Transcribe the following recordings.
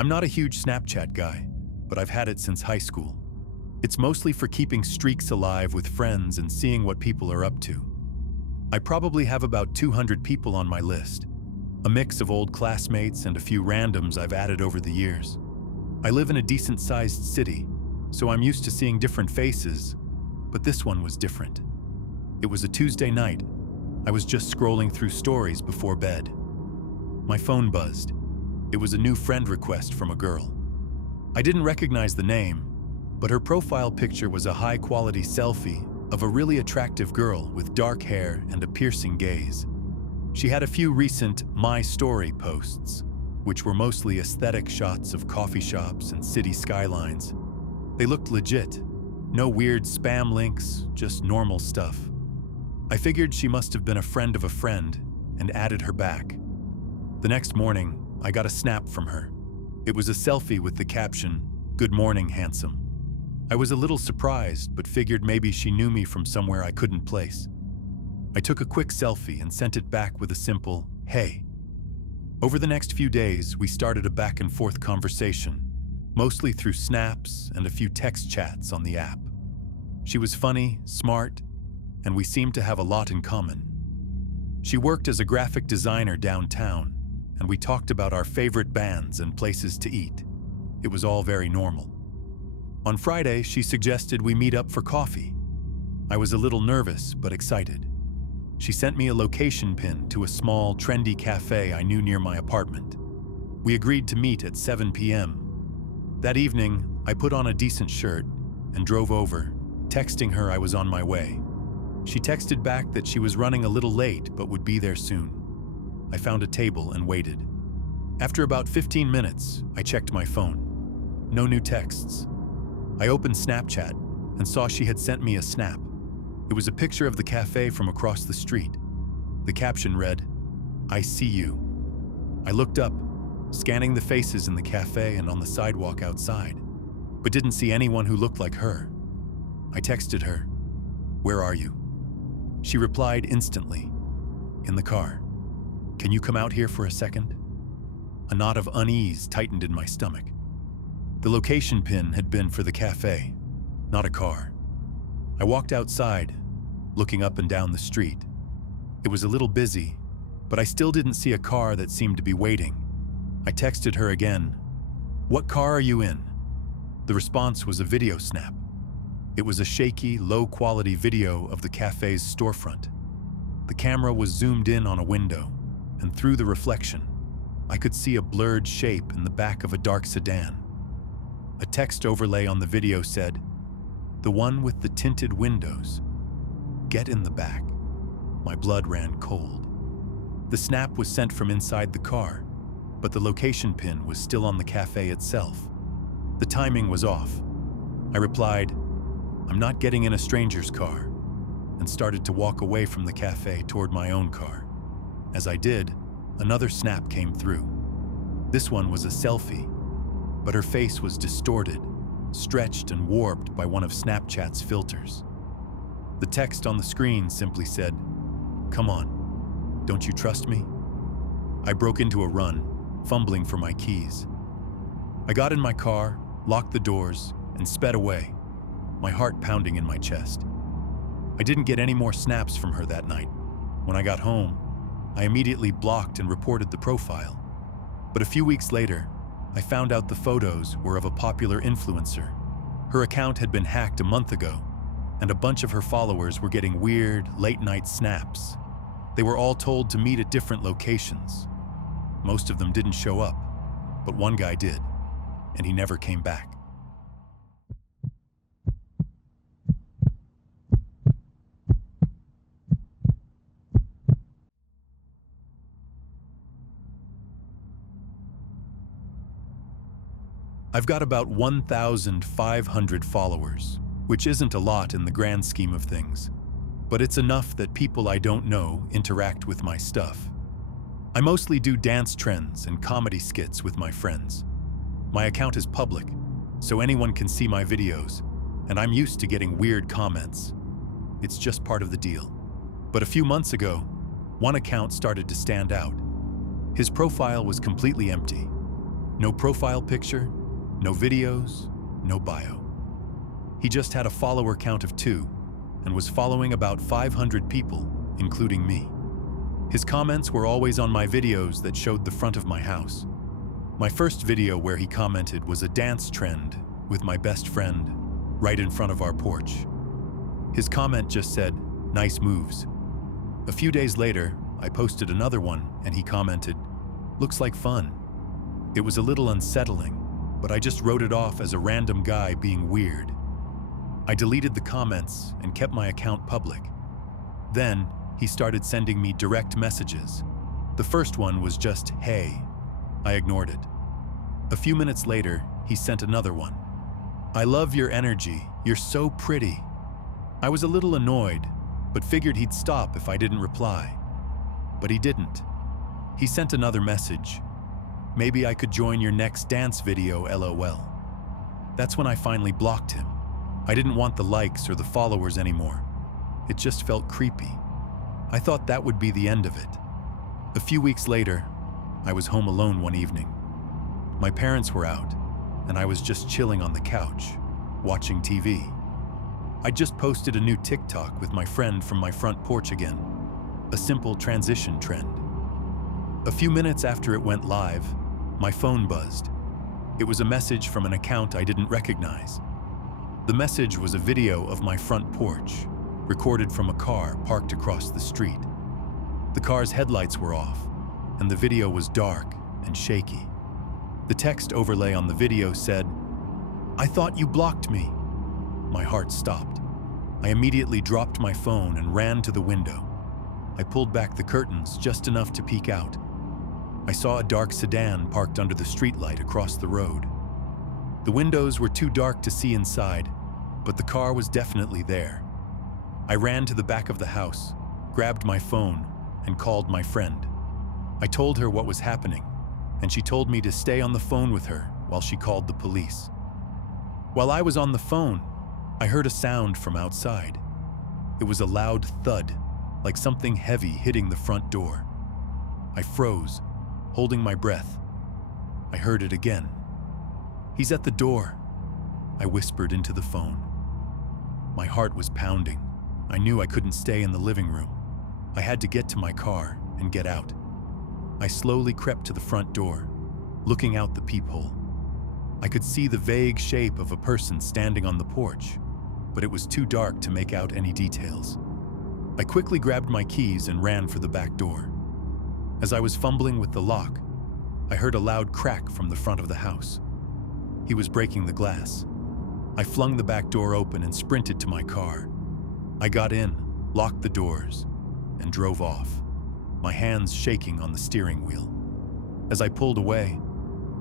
I'm not a huge Snapchat guy, but I've had it since high school. It's mostly for keeping streaks alive with friends and seeing what people are up to. I probably have about 200 people on my list, a mix of old classmates and a few randoms I've added over the years. I live in a decent-sized city, so I'm used to seeing different faces, but this one was different. It was a Tuesday night. I was just scrolling through stories before bed. My phone buzzed. It was a new friend request from a girl. I didn't recognize the name, but her profile picture was a high-quality selfie of a really attractive girl with dark hair and a piercing gaze. She had a few recent My Story posts, which were mostly aesthetic shots of coffee shops and city skylines. They looked legit. No weird spam links, just normal stuff. I figured she must have been a friend of a friend and added her back. The next morning, I got a snap from her. It was a selfie with the caption, "Good morning, handsome." I was a little surprised, but figured maybe she knew me from somewhere I couldn't place. I took a quick selfie and sent it back with a simple, "Hey." Over the next few days, we started a back-and-forth conversation, mostly through snaps and a few text chats on the app. She was funny, smart, and we seemed to have a lot in common. She worked as a graphic designer downtown, and we talked about our favorite bands and places to eat. It was all very normal. On Friday, she suggested we meet up for coffee. I was a little nervous, but excited. She sent me a location pin to a small, trendy cafe I knew near my apartment. We agreed to meet at 7 p.m. That evening, I put on a decent shirt and drove over, texting her I was on my way. She texted back that she was running a little late but would be there soon. I found a table and waited. After about 15 minutes, I checked my phone. No new texts. I opened Snapchat and saw she had sent me a snap. It was a picture of the cafe from across the street. The caption read, "I see you." I looked up, scanning the faces in the cafe and on the sidewalk outside, but didn't see anyone who looked like her. I texted her, "Where are you?" She replied instantly, "In the car. Can you come out here for a second?" A knot of unease tightened in my stomach. The location pin had been for the cafe, not a car. I walked outside, looking up and down the street. It was a little busy, but I still didn't see a car that seemed to be waiting. I texted her again, "What car are you in?" The response was a video snap. It was a shaky, low-quality video of the cafe's storefront. The camera was zoomed in on a window, and through the reflection, I could see a blurred shape in the back of a dark sedan. A text overlay on the video said, "The one with the tinted windows. Get in the back." My blood ran cold. The snap was sent from inside the car, but the location pin was still on the cafe itself. The timing was off. I replied, "I'm not getting in a stranger's car," and started to walk away from the cafe toward my own car. As I did, another snap came through. This one was a selfie, but her face was distorted, stretched and warped by one of Snapchat's filters. The text on the screen simply said, "Come on, don't you trust me?" I broke into a run, fumbling for my keys. I got in my car, locked the doors, and sped away, my heart pounding in my chest. I didn't get any more snaps from her that night. When I got home, I immediately blocked and reported the profile. But a few weeks later, I found out the photos were of a popular influencer. Her account had been hacked a month ago, and a bunch of her followers were getting weird, late-night snaps. They were all told to meet at different locations. Most of them didn't show up, but one guy did, and he never came back. I've got about 1,500 followers, which isn't a lot in the grand scheme of things, but it's enough that people I don't know interact with my stuff. I mostly do dance trends and comedy skits with my friends. My account is public, so anyone can see my videos, and I'm used to getting weird comments. It's just part of the deal. But a few months ago, one account started to stand out. His profile was completely empty. No profile picture, no videos, no bio. He just had a follower count of 2 and was following about 500 people, including me. His comments were always on my videos that showed the front of my house. My first video where he commented was a dance trend with my best friend right in front of our porch. His comment just said, "Nice moves." A few days later, I posted another one and he commented, "Looks like fun." It was a little unsettling, but I just wrote it off as a random guy being weird. I deleted the comments and kept my account public. Then, he started sending me direct messages. The first one was just, "Hey." I ignored it. A few minutes later, he sent another one. "I love your energy. You're so pretty." I was a little annoyed, but figured he'd stop if I didn't reply. But he didn't. He sent another message. "Maybe I could join your next dance video, LOL." That's when I finally blocked him. I didn't want the likes or the followers anymore. It just felt creepy. I thought that would be the end of it. A few weeks later, I was home alone one evening. My parents were out, and I was just chilling on the couch, watching TV. I just posted a new TikTok with my friend from my front porch again, a simple transition trend. A few minutes after it went live, my phone buzzed. It was a message from an account I didn't recognize. The message was a video of my front porch, recorded from a car parked across the street. The car's headlights were off, and the video was dark and shaky. The text overlay on the video said, "I thought you blocked me." My heart stopped. I immediately dropped my phone and ran to the window. I pulled back the curtains just enough to peek out. I saw a dark sedan parked under the streetlight across the road. The windows were too dark to see inside, but the car was definitely there. I ran to the back of the house, grabbed my phone, and called my friend. I told her what was happening, and she told me to stay on the phone with her while she called the police. While I was on the phone, I heard a sound from outside. It was a loud thud, like something heavy hitting the front door. I froze, holding my breath. I heard it again. "He's at the door," I whispered into the phone. My heart was pounding. I knew I couldn't stay in the living room. I had to get to my car and get out. I slowly crept to the front door, looking out the peephole. I could see the vague shape of a person standing on the porch, but it was too dark to make out any details. I quickly grabbed my keys and ran for the back door. As I was fumbling with the lock, I heard a loud crack from the front of the house. He was breaking the glass. I flung the back door open and sprinted to my car. I got in, locked the doors, and drove off, my hands shaking on the steering wheel. As I pulled away,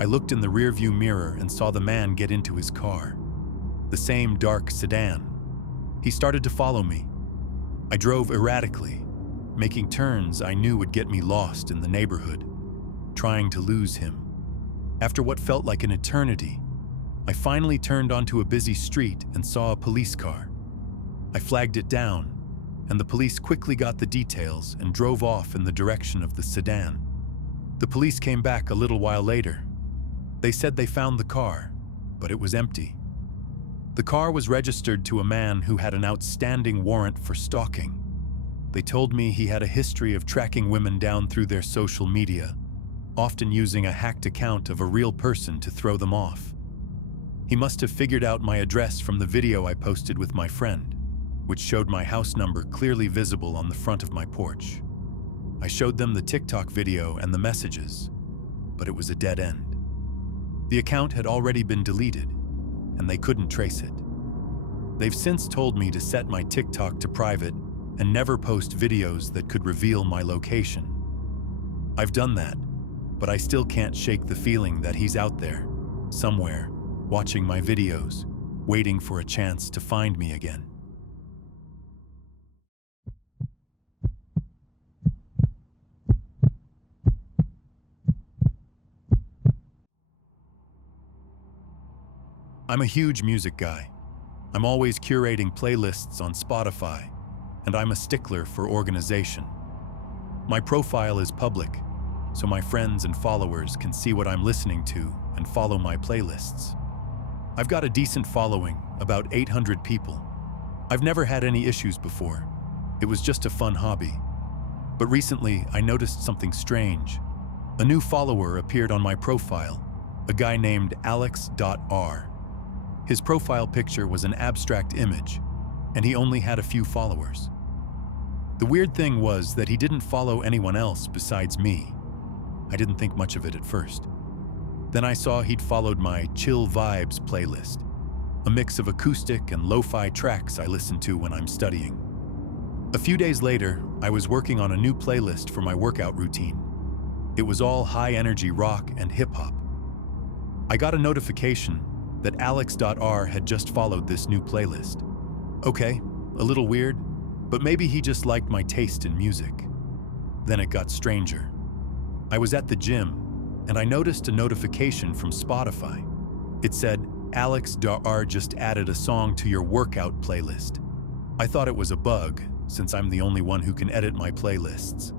I looked in the rearview mirror and saw the man get into his car, the same dark sedan. He started to follow me. I drove erratically, making turns I knew would get me lost in the neighborhood, trying to lose him. After what felt like an eternity, I finally turned onto a busy street and saw a police car. I flagged it down, and the police quickly got the details and drove off in the direction of the sedan. The police came back a little while later. They said they found the car, but it was empty. The car was registered to a man who had an outstanding warrant for stalking. They told me he had a history of tracking women down through their social media, often using a hacked account of a real person to throw them off. He must have figured out my address from the video I posted with my friend, which showed my house number clearly visible on the front of my porch. I showed them the TikTok video and the messages, but it was a dead end. The account had already been deleted, and they couldn't trace it. They've since told me to set my TikTok to private and never post videos that could reveal my location. I've done that, but I still can't shake the feeling that he's out there, somewhere, watching my videos, waiting for a chance to find me again. I'm a huge music guy. I'm always curating playlists on Spotify, and I'm a stickler for organization. My profile is public, so my friends and followers can see what I'm listening to and follow my playlists. I've got a decent following, about 800 people. I've never had any issues before. It was just a fun hobby. But recently, I noticed something strange. A new follower appeared on my profile, a guy named Alex.R. His profile picture was an abstract image, and he only had a few followers. The weird thing was that he didn't follow anyone else besides me. I didn't think much of it at first. Then I saw he'd followed my Chill Vibes playlist, a mix of acoustic and lo-fi tracks I listen to when I'm studying. A few days later, I was working on a new playlist for my workout routine. It was all high-energy rock and hip-hop. I got a notification that Alex.R had just followed this new playlist. Okay, a little weird, but maybe he just liked my taste in music. Then it got stranger. I was at the gym, and I noticed a notification from Spotify. It said, Alex.R just added a song to your workout playlist. I thought it was a bug, since I'm the only one who can edit my playlists.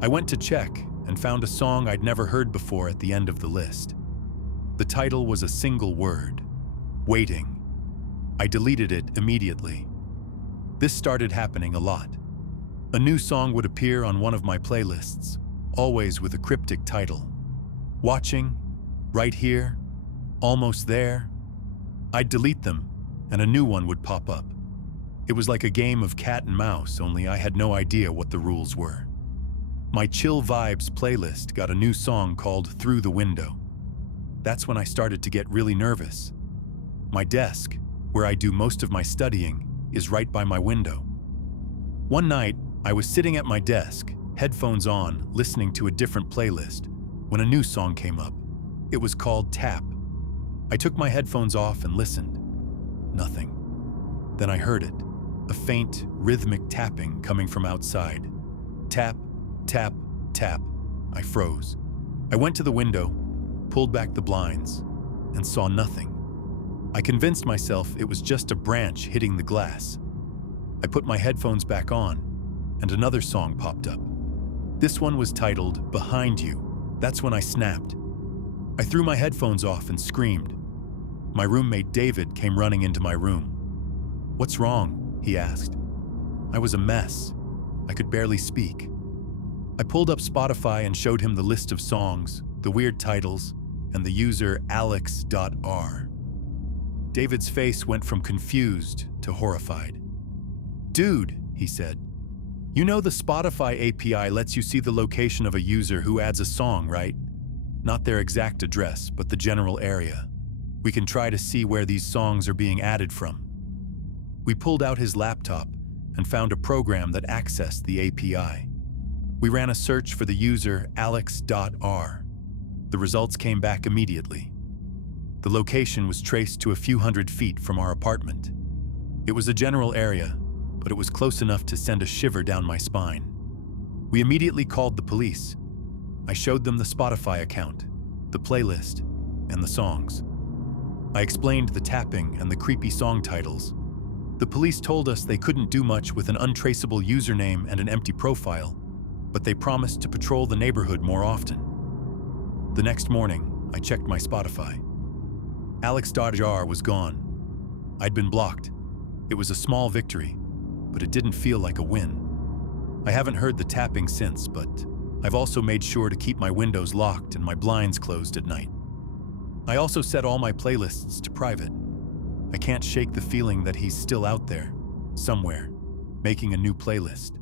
I went to check and found a song I'd never heard before at the end of the list. The title was a single word, Waiting. I deleted it immediately. This started happening a lot. A new song would appear on one of my playlists, always with a cryptic title. Watching, right here, almost there. I'd delete them, and a new one would pop up. It was like a game of cat and mouse, only I had no idea what the rules were. My Chill Vibes playlist got a new song called Through the Window. That's when I started to get really nervous. My desk, where I do most of my studying, is right by my window. One night, I was sitting at my desk, headphones on, listening to a different playlist, when a new song came up. It was called Tap. I took my headphones off and listened. Nothing. Then I heard it, a faint, rhythmic tapping coming from outside. Tap, tap, tap. I froze. I went to the window, pulled back the blinds, and saw nothing. I convinced myself it was just a branch hitting the glass. I put my headphones back on, and another song popped up. This one was titled Behind You. That's when I snapped. I threw my headphones off and screamed. My roommate David came running into my room. "What's wrong?" he asked. I was a mess. I could barely speak. I pulled up Spotify and showed him the list of songs, the weird titles, and the user Alex.R. David's face went from confused to horrified. "Dude," he said, "you know the Spotify API lets you see the location of a user who adds a song, right? Not their exact address, but the general area. We can try to see where these songs are being added from." We pulled out his laptop and found a program that accessed the API. We ran a search for the user Alex.R. The results came back immediately. The location was traced to a few hundred feet from our apartment. It was a general area, but it was close enough to send a shiver down my spine. We immediately called the police. I showed them the Spotify account, the playlist, and the songs. I explained the tapping and the creepy song titles. The police told us they couldn't do much with an untraceable username and an empty profile, but they promised to patrol the neighborhood more often. The next morning, I checked my Spotify. Alex.R was gone. I'd been blocked. It was a small victory, but it didn't feel like a win. I haven't heard the tapping since, but I've also made sure to keep my windows locked and my blinds closed at night. I also set all my playlists to private. I can't shake the feeling that he's still out there, somewhere, making a new playlist.